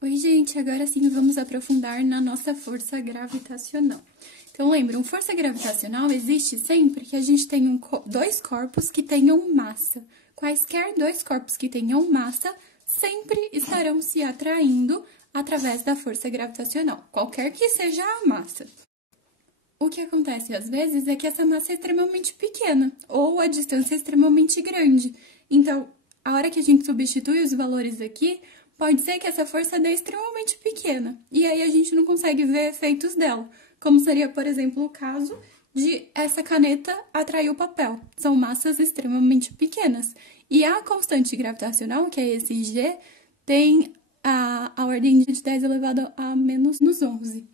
Oi, gente, agora sim vamos aprofundar na nossa força gravitacional. Então, lembram, força gravitacional existe sempre que a gente tem dois corpos que tenham massa. Quaisquer dois corpos que tenham massa sempre estarão se atraindo através da força gravitacional, qualquer que seja a massa. O que acontece às vezes é que essa massa é extremamente pequena ou a distância é extremamente grande. Então, a hora que a gente substitui os valores aqui, pode ser que essa força dê extremamente pequena. E aí a gente não consegue ver efeitos dela. Como seria, por exemplo, o caso de essa caneta atrair o papel. São massas extremamente pequenas. E a constante gravitacional, que é esse G, tem a ordem de 10 elevado a menos nos 11.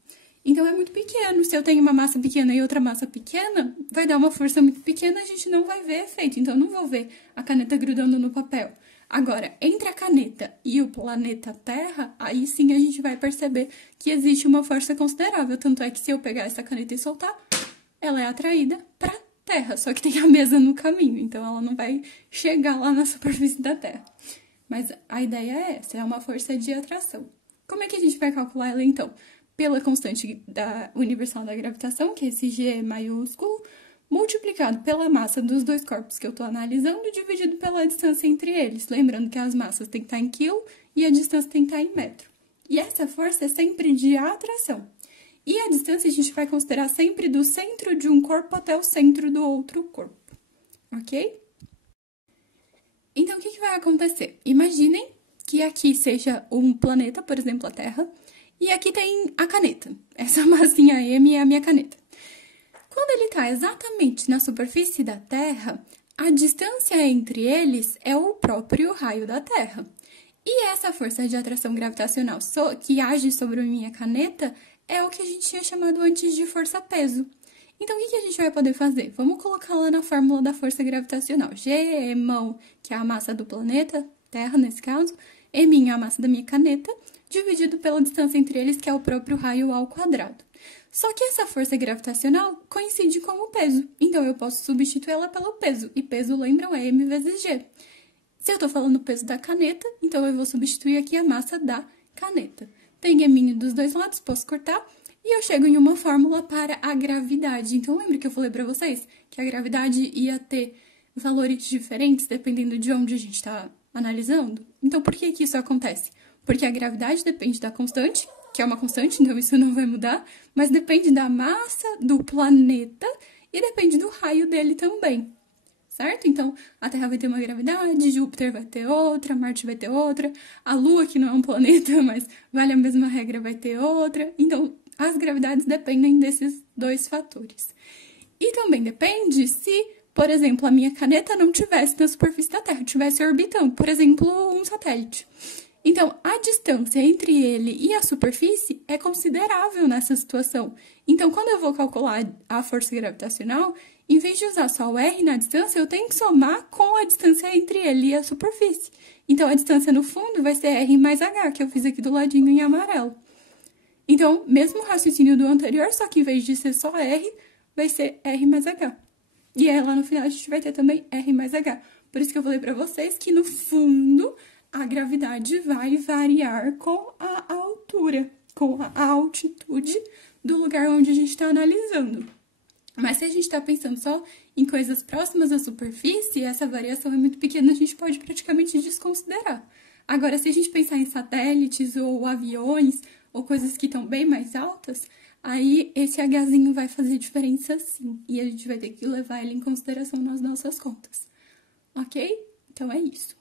Então, é muito pequeno. Se eu tenho uma massa pequena e outra massa pequena, vai dar uma força muito pequena, a gente não vai ver efeito. Então, eu não vou ver a caneta grudando no papel. Agora, entre a caneta e o planeta Terra, aí sim a gente vai perceber que existe uma força considerável. Tanto é que se eu pegar essa caneta e soltar, ela é atraída para a Terra. Só que tem a mesa no caminho, então ela não vai chegar lá na superfície da Terra. Mas a ideia é essa, é uma força de atração. Como é que a gente vai calcular ela, então? Pela constante universal da gravitação, que é esse G maiúsculo, multiplicado pela massa dos dois corpos que eu estou analisando, dividido pela distância entre eles. Lembrando que as massas têm que estar em quilo e a distância tem que estar em metro. E essa força é sempre de atração. E a distância a gente vai considerar sempre do centro de um corpo até o centro do outro corpo. Ok? Então, o que vai acontecer? Imaginem que aqui seja um planeta, por exemplo, a Terra, e aqui tem a caneta. Essa massinha M é a minha caneta. Quando ele está exatamente na superfície da Terra, a distância entre eles é o próprio raio da Terra. E essa força de atração gravitacional que age sobre a minha caneta é o que a gente tinha chamado antes de força-peso. Então, o que a gente vai poder fazer? Vamos colocar lá na fórmula da força gravitacional. G é mão, que é a massa do planeta, Terra nesse caso, M é a massa da minha caneta, dividido pela distância entre eles, que é o próprio raio ao quadrado. Só que essa força gravitacional coincide com o peso, então eu posso substituí-la pelo peso, e peso, lembram, é m vezes g. Se eu estou falando o peso da caneta, então eu vou substituir aqui a massa da caneta. Tem m dos dois lados, posso cortar, e eu chego em uma fórmula para a gravidade. Então, lembra que eu falei para vocês que a gravidade ia ter valores diferentes dependendo de onde a gente está analisando? Então, por que isso acontece? Porque a gravidade depende da constante, que é uma constante, então isso não vai mudar, mas depende da massa do planeta e depende do raio dele também, certo? Então, a Terra vai ter uma gravidade, Júpiter vai ter outra, Marte vai ter outra, a Lua, que não é um planeta, mas vale a mesma regra, vai ter outra. Então, as gravidades dependem desses dois fatores. E também depende se, por exemplo, a minha caneta não estivesse na superfície da Terra, estivesse orbitando, por exemplo, um satélite. Então, a distância entre ele e a superfície é considerável nessa situação. Então, quando eu vou calcular a força gravitacional, em vez de usar só o R na distância, eu tenho que somar com a distância entre ele e a superfície. Então, a distância no fundo vai ser R mais H, que eu fiz aqui do ladinho em amarelo. Então, mesmo o raciocínio do anterior, só que em vez de ser só R, vai ser R mais H. E aí, lá no final, a gente vai ter também R mais H. Por isso que eu falei pra vocês que, no fundo, a gravidade vai variar com a altura, com a altitude do lugar onde a gente está analisando. Mas se a gente está pensando só em coisas próximas à superfície, essa variação é muito pequena, a gente pode praticamente desconsiderar. Agora, se a gente pensar em satélites ou aviões, ou coisas que estão bem mais altas, aí esse Hzinho vai fazer diferença sim, e a gente vai ter que levar ele em consideração nas nossas contas. Ok? Então é isso.